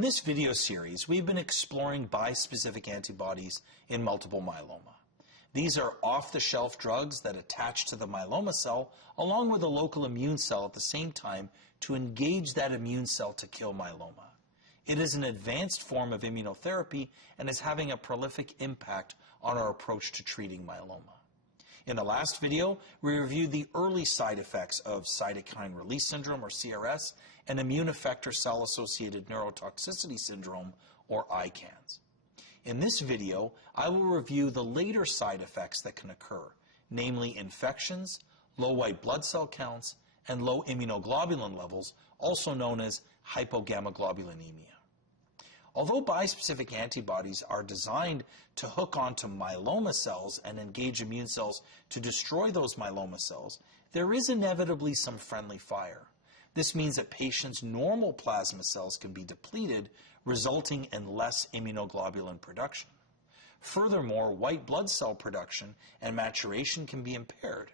In this video series, we've been exploring bispecific antibodies in multiple myeloma. These are off-the-shelf drugs that attach to the myeloma cell along with a local immune cell at the same time to engage that immune cell to kill myeloma. It is an advanced form of immunotherapy and is having a prolific impact on our approach to treating myeloma. In the last video, we reviewed the early side effects of cytokine release syndrome, or CRS, and immune effector cell-associated neurotoxicity syndrome, or ICANS. In this video, I will review the later side effects that can occur, namely infections, low white blood cell counts, and low immunoglobulin levels, also known as hypogammaglobulinemia. Although bispecific antibodies are designed to hook onto myeloma cells and engage immune cells to destroy those myeloma cells, there is inevitably some friendly fire. This means that patients' normal plasma cells can be depleted, resulting in less immunoglobulin production. Furthermore, white blood cell production and maturation can be impaired.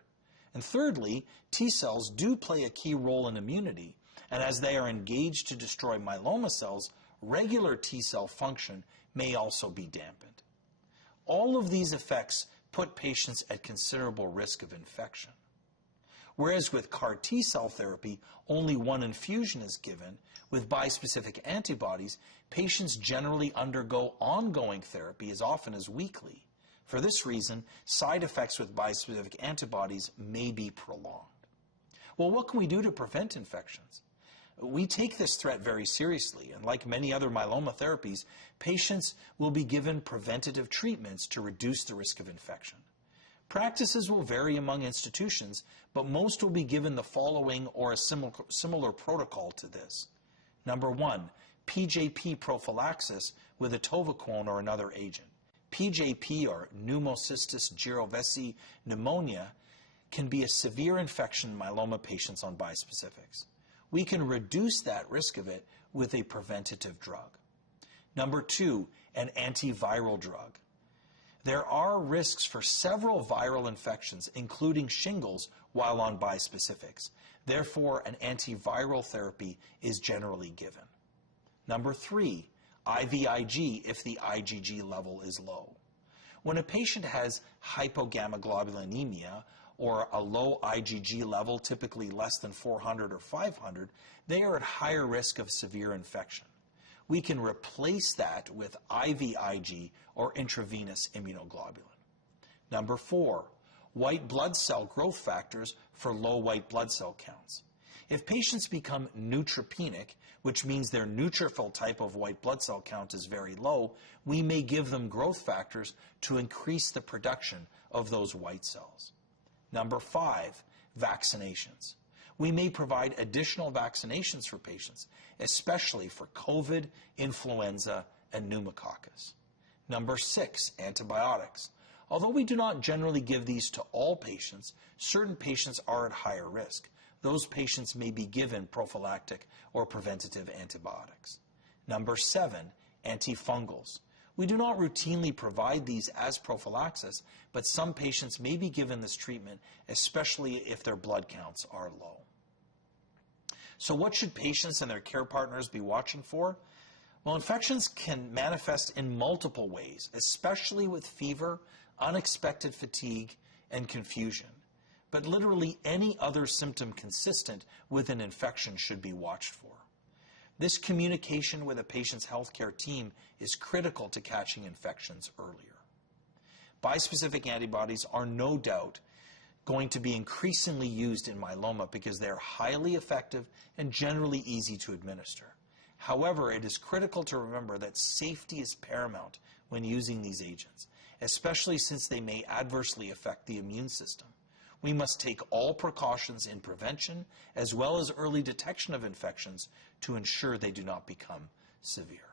And thirdly, T cells do play a key role in immunity, and as they are engaged to destroy myeloma cells, regular T cell function may also be dampened. All of these effects put patients at considerable risk of infection. Whereas with CAR T cell therapy, only one infusion is given, with bispecific antibodies, patients generally undergo ongoing therapy as often as weekly. For this reason, side effects with bispecific antibodies may be prolonged. Well, what can we do to prevent infections? We take this threat very seriously, and like many other myeloma therapies, patients will be given preventative treatments to reduce the risk of infection. Practices will vary among institutions, but most will be given the following or a similar protocol to this. Number 1, PJP Prophylaxis with atovaquone or another agent. PJP, or pneumocystis jirovecii pneumonia, can be a severe infection in myeloma patients on bispecifics. We can reduce that risk of it with a preventative drug. Number 2, an antiviral drug. There are risks for several viral infections, including shingles, while on bispecifics. Therefore, an antiviral therapy is generally given. Number 3, IVIG if the IgG level is low. When a patient has hypogammaglobulinemia, or a low IgG level, typically less than 400 or 500, they are at higher risk of severe infection. We can replace that with IVIG or intravenous immunoglobulin. Number 4, white blood cell growth factors for low white blood cell counts. If patients become neutropenic, which means their neutrophil type of white blood cell count is very low, we may give them growth factors to increase the production of those white cells. Number 5, vaccinations. We may provide additional vaccinations for patients, especially for COVID, influenza, and pneumococcus. Number 6, antibiotics. Although we do not generally give these to all patients, certain patients are at higher risk. Those patients may be given prophylactic or preventative antibiotics. Number 7, antifungals. We do not routinely provide these as prophylaxis, but some patients may be given this treatment, especially if their blood counts are low. So what should patients and their care partners be watching for? Well, infections can manifest in multiple ways, especially with fever, unexpected fatigue, and confusion. But literally any other symptom consistent with an infection should be watched for. This communication with a patient's healthcare team is critical to catching infections earlier. Bispecific antibodies are no doubt going to be increasingly used in myeloma because they are highly effective and generally easy to administer. However, it is critical to remember that safety is paramount when using these agents, especially since they may adversely affect the immune system. We must take all precautions in prevention as well as early detection of infections to ensure they do not become severe.